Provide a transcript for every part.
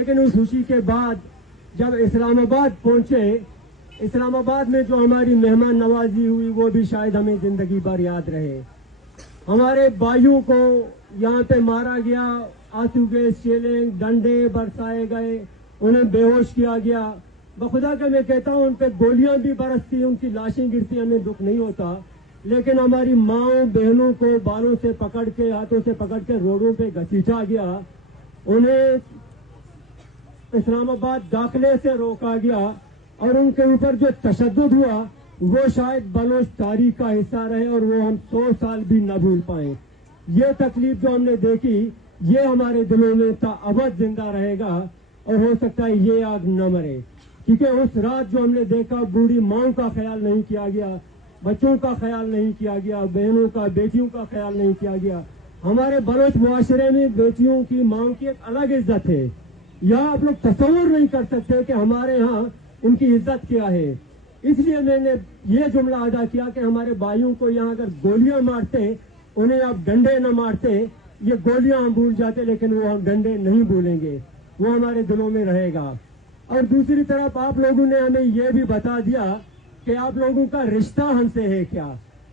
لیکن उस खुशी के बाद जब इस्लामाबाद पहुंचे, इस्लामाबाद में जो हमारी मेहमान नवाजी हुई वो भी शायद हमें जिंदगी भर याद रहे। हमारे भाइयों को यहाँ पे मारा गया, आंसू गैस चैलेंज, डंडे बरसाए गए, उन्हें बेहोश किया गया। बखुदा के मैं कहता हूँ उन पे गोलियां भी बरसती, उनकी लाशें गिरती, हमें दुख नहीं होता। लेकिन हमारी माओ बहनों को बालों से पकड़ के, हाथों से पकड़ के रोडों पे घसीटा गया, उन्हें इस्लामाबाद दाखिले से रोका गया और उनके ऊपर जो तशद्दुद हुआ वो शायद बलोच तारीख का हिस्सा रहे और वो हम 100 साल भी न भूल पाए। ये तकलीफ जो हमने देखी ये हमारे दिलों में ताअबद जिंदा रहेगा और हो सकता है ये आग न मरे, क्योंकि उस रात जो हमने देखा बूढ़ी माओं का ख्याल नहीं किया गया, बच्चों का ख्याल नहीं किया गया, बहनों का, बेटियों का ख्याल नहीं किया गया। हमारे बलोच मुआशरे में बेटियों की, माओं की एक अलग इज्जत है। यहाँ आप लोग तस्वुर नहीं कर सकते कि हमारे यहाँ उनकी इज्जत क्या है। इसलिए मैंने ये जुमला अदा किया कि हमारे भाइयों को यहाँ अगर गोलियां मारते, उन्हें आप डंडे न मारते, ये गोलियां हम भूल जाते, लेकिन वो हम डंडे नहीं भूलेंगे, वो हमारे दिलों में रहेगा। और दूसरी तरफ आप लोगों ने हमें ये भी बता दिया कि आप लोगों का रिश्ता हमसे है क्या।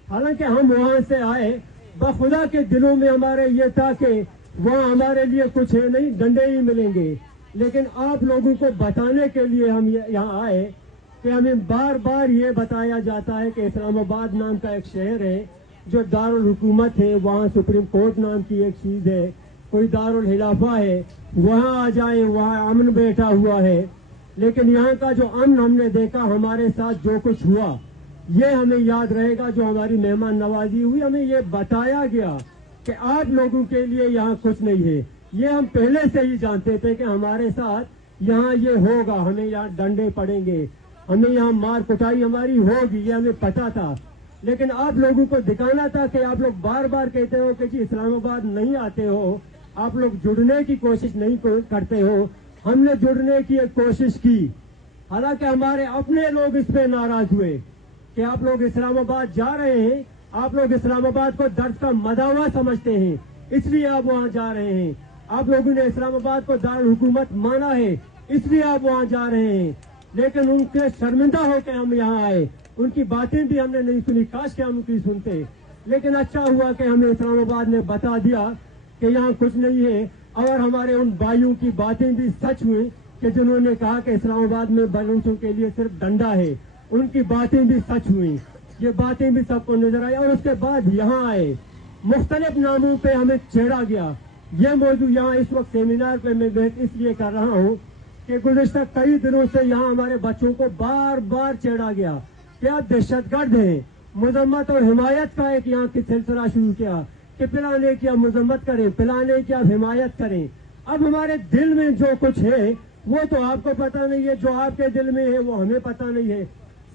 हालांकि हम वहां से आए, बखुदा के दिलों में हमारे ये था कि वहाँ हमारे लिए कुछ है नहीं, डंडे ही मिलेंगे। लेकिन आप लोगों को बताने के लिए हम यहाँ आए कि हमें बार बार ये बताया जाता है कि इस्लामाबाद नाम का एक शहर है जो दारुल हुकूमत है, वहाँ सुप्रीम कोर्ट नाम की एक चीज है, कोई दारुल हिलाफा है, वहाँ आ जाए, वहाँ अमन बैठा हुआ है। लेकिन यहाँ का जो अमन हमने देखा, हमारे साथ जो कुछ हुआ, ये हमें याद रहेगा। जो हमारी मेहमान नवाजी हुई, हमें ये बताया गया कि आप लोगों के लिए यहाँ कुछ नहीं है। ये हम पहले से ही जानते थे कि हमारे साथ यहाँ ये होगा, हमें यहाँ डंडे पड़ेंगे, हमें यहाँ मार कुटाई हमारी होगी, ये हमें पता था। लेकिन आप लोगों को दिखाना था कि आप लोग बार बार कहते हो कि जी इस्लामाबाद नहीं आते हो, आप लोग जुड़ने की कोशिश नहीं करते हो। हमने जुड़ने की एक कोशिश की, हालांकि हमारे अपने लोग इस पे नाराज हुए कि आप लोग इस्लामाबाद जा रहे हैं, आप लोग इस्लामाबाद को दर्द का मदावा समझते हैं, इसलिए आप वहाँ जा रहे हैं। आप लोगों ने इस्लामाबाद को दारुल हुकूमत माना है, इसलिए आप वहाँ जा रहे हैं। लेकिन उनके शर्मिंदा होकर हम यहाँ आए, उनकी बातें भी हमने नहीं सुनी, काश के हम उनकी सुनते। लेकिन अच्छा हुआ कि हमें इस्लामाबाद ने बता दिया कि यहाँ कुछ नहीं है। और हमारे उन भाइयों की बातें भी सच हुई कि जिन्होंने कहा कि इस्लामाबाद में बलूचों के लिए सिर्फ डंडा है, उनकी बातें भी सच हुई, ये बातें भी सबको नजर आई। और उसके बाद यहाँ आए, मुख्तलिफ नामों पे हमें छेड़ा गया। ये मौजूद यहाँ इस वक्त सेमिनार पे मैं इसलिए कर रहा हूँ कि गुज़िश्ता कई दिनों से यहाँ हमारे बच्चों को बार बार छेड़ा गया कि आप दहशतगर्द हैं। मजम्मत और हिमायत का एक यहाँ की सिलसिला शुरू किया कि पिलाने की आप मजम्मत करें, पिलाने की आप हिमायत करें। अब हमारे दिल में जो कुछ है वो तो आपको पता नहीं है, जो आपके दिल में है वो हमें पता नहीं है।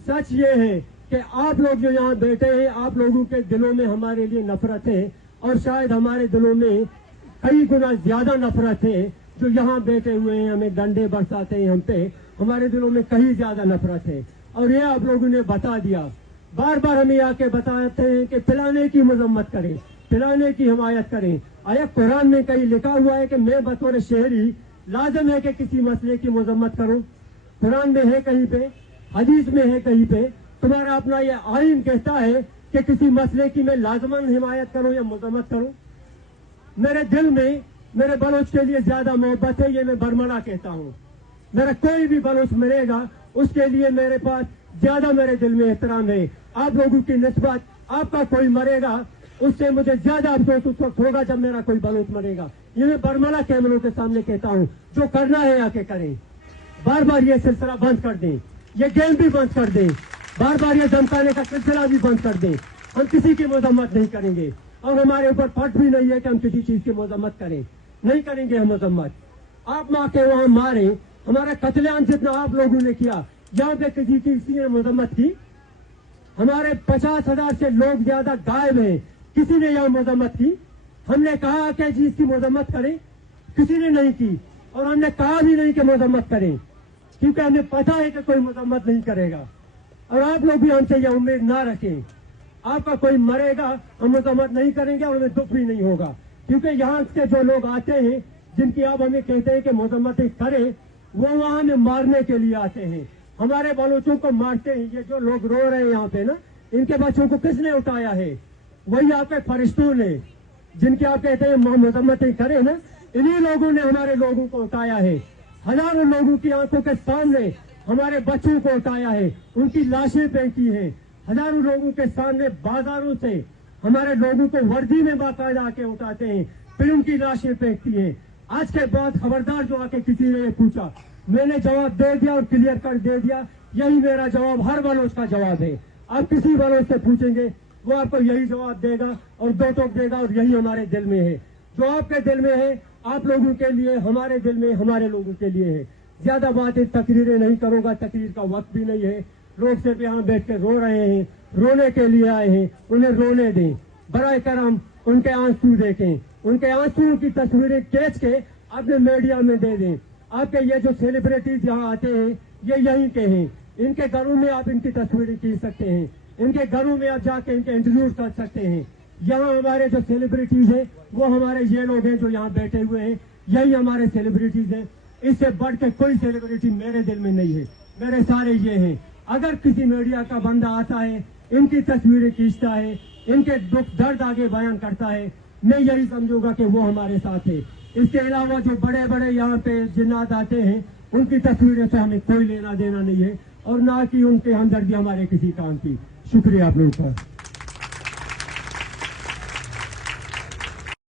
सच ये है कि आप लोग जो यहाँ बैठे हैं, आप लोगों के दिलों में हमारे लिए नफरत है, और शायद हमारे दिलों में कई गुना ज्यादा नफरत है। जो यहाँ बैठे हुए हैं, हमें डंडे बरसाते हैं हम पे, हमारे दिलों में कहीं ज्यादा नफरत है। और ये आप लोगों ने बता दिया, बार बार हमें आके बताते हैं कि पिलाने की मजम्मत करें, पिलाने की हिमायत करें। आया कुरान में कहीं लिखा हुआ है कि मैं बतौर शहरी लाजम है कि किसी मसले की मजम्मत करूं? कुरान में है कहीं पे, हदीस में है कहीं पे? तुम्हारा अपना ये आइन कहता है कि किसी मसले की मैं लाजमन हिमायत करूं या मजम्मत करूं? मेरे दिल में मेरे बलोच के लिए ज्यादा मोहब्बत है, ये मैं बरमला कहता हूँ। मेरा कोई भी बलोच मरेगा उसके लिए मेरे पास ज्यादा मेरे दिल में एहतराम है। आप लोगों की निस्बत आपका कोई मरेगा उससे मुझे ज्यादा अफसोस उस वक्त होगा जब मेरा कोई बलोच मरेगा। ये मैं बरमला कैमरों के सामने कहता हूँ। जो करना है आके करें, बार बार ये सिलसिला बंद कर दें, ये गेम भी बंद कर दें, बार बार ये धमकाने का सिलसिला भी बंद कर दें। हम किसी की मजम्मत नहीं करेंगे और हमारे ऊपर फट भी नहीं है कि हम किसी चीज की मजम्मत करें, नहीं करेंगे हम मजम्मत। आप माँ के वहां मारे, हमारा कत्लेआम जितना आप लोगों ने किया, यहाँ पे किसी ने मजम्मत की? हमारे 50,000 से लोग ज्यादा गायब हैं, किसी ने यहाँ मजम्मत की? हमने कहा कि जी इसकी मजम्मत करें, किसी ने नहीं की। और हमने कहा भी नहीं कि मजम्मत करें, क्योंकि हमें पता है कि कोई मजम्मत नहीं करेगा। और आप लोग भी हमसे यह उम्मीद ना रखें, आपका कोई मरेगा हम मजम्मत नहीं करेंगे और हमें दुख भी नहीं होगा, क्योंकि यहाँ से जो लोग आते हैं जिनकी आप हमें कहते हैं कि मजम्मतें करें, वो वहां हमें मारने के लिए आते हैं, हमारे बलोचों को मारते हैं। ये जो लोग रो रहे हैं यहाँ पे ना, इनके बच्चों को किसने उठाया है? वही आपके फरिश्तों ने, जिनकी आप कहते हैं मजम्मतें करें ना, इन्हीं लोगों ने हमारे लोगों को उठाया है। हजारों लोगों की आंखों के सामने हमारे बच्चों को उठाया है, उनकी लाशें फेंकी हैं। हजारों लोगों के सामने बाजारों से हमारे लोगों को वर्दी में बाकायदा आके उठाते हैं, फिर उनकी लाशें फेंकती हैं। आज के बाद खबरदार जो आके किसी ने ये पूछा, मैंने जवाब दे दिया और क्लियर कर दे दिया। यही मेरा जवाब हर बलोच का जवाब है। आप किसी बलोच से पूछेंगे, वो आपको यही जवाब देगा और दो टोक देगा, और यही हमारे दिल में है। जो आपके दिल में है, आप लोगों के लिए, हमारे दिल में, हमारे लोगों के लिए है। ज्यादा बातें तकरीरें नहीं करूंगा, तकरीर का वक्त भी नहीं है। लोग सिर्फ यहाँ बैठ के रो रहे हैं, रोने के लिए आए हैं, उन्हें रोने दें। बराए करम उनके आंसू देखें, उनके आंसुओं की तस्वीरें खींच के अपने मीडिया में दे दें। आपके ये जो सेलिब्रिटीज यहाँ आते हैं, ये यहीं के हैं। इनके घरों में आप इनकी तस्वीरें खींच सकते हैं, इनके घरों में आप जाके इनके इंटरव्यूज कर सकते हैं। यहाँ हमारे जो सेलिब्रिटीज हैं, वो हमारे ये लोग हैं जो यहाँ बैठे हुए हैं, यही हमारे सेलिब्रिटीज हैं। इससे बढ़ के कोई सेलिब्रिटी मेरे दिल में नहीं है, मेरे सारे ये हैं। अगर किसी मीडिया का बंदा आता है, इनकी तस्वीरें खींचता है, इनके दुख दर्द आगे बयान करता है, मैं यही समझूंगा कि वो हमारे साथ है। इसके अलावा जो बड़े बड़े यहाँ पे जिन्नात आते हैं, उनकी तस्वीरों से हमें कोई लेना देना नहीं है, और ना कि उनके हमदर्दी हमारे किसी काम की। शुक्रिया आप लोगों का।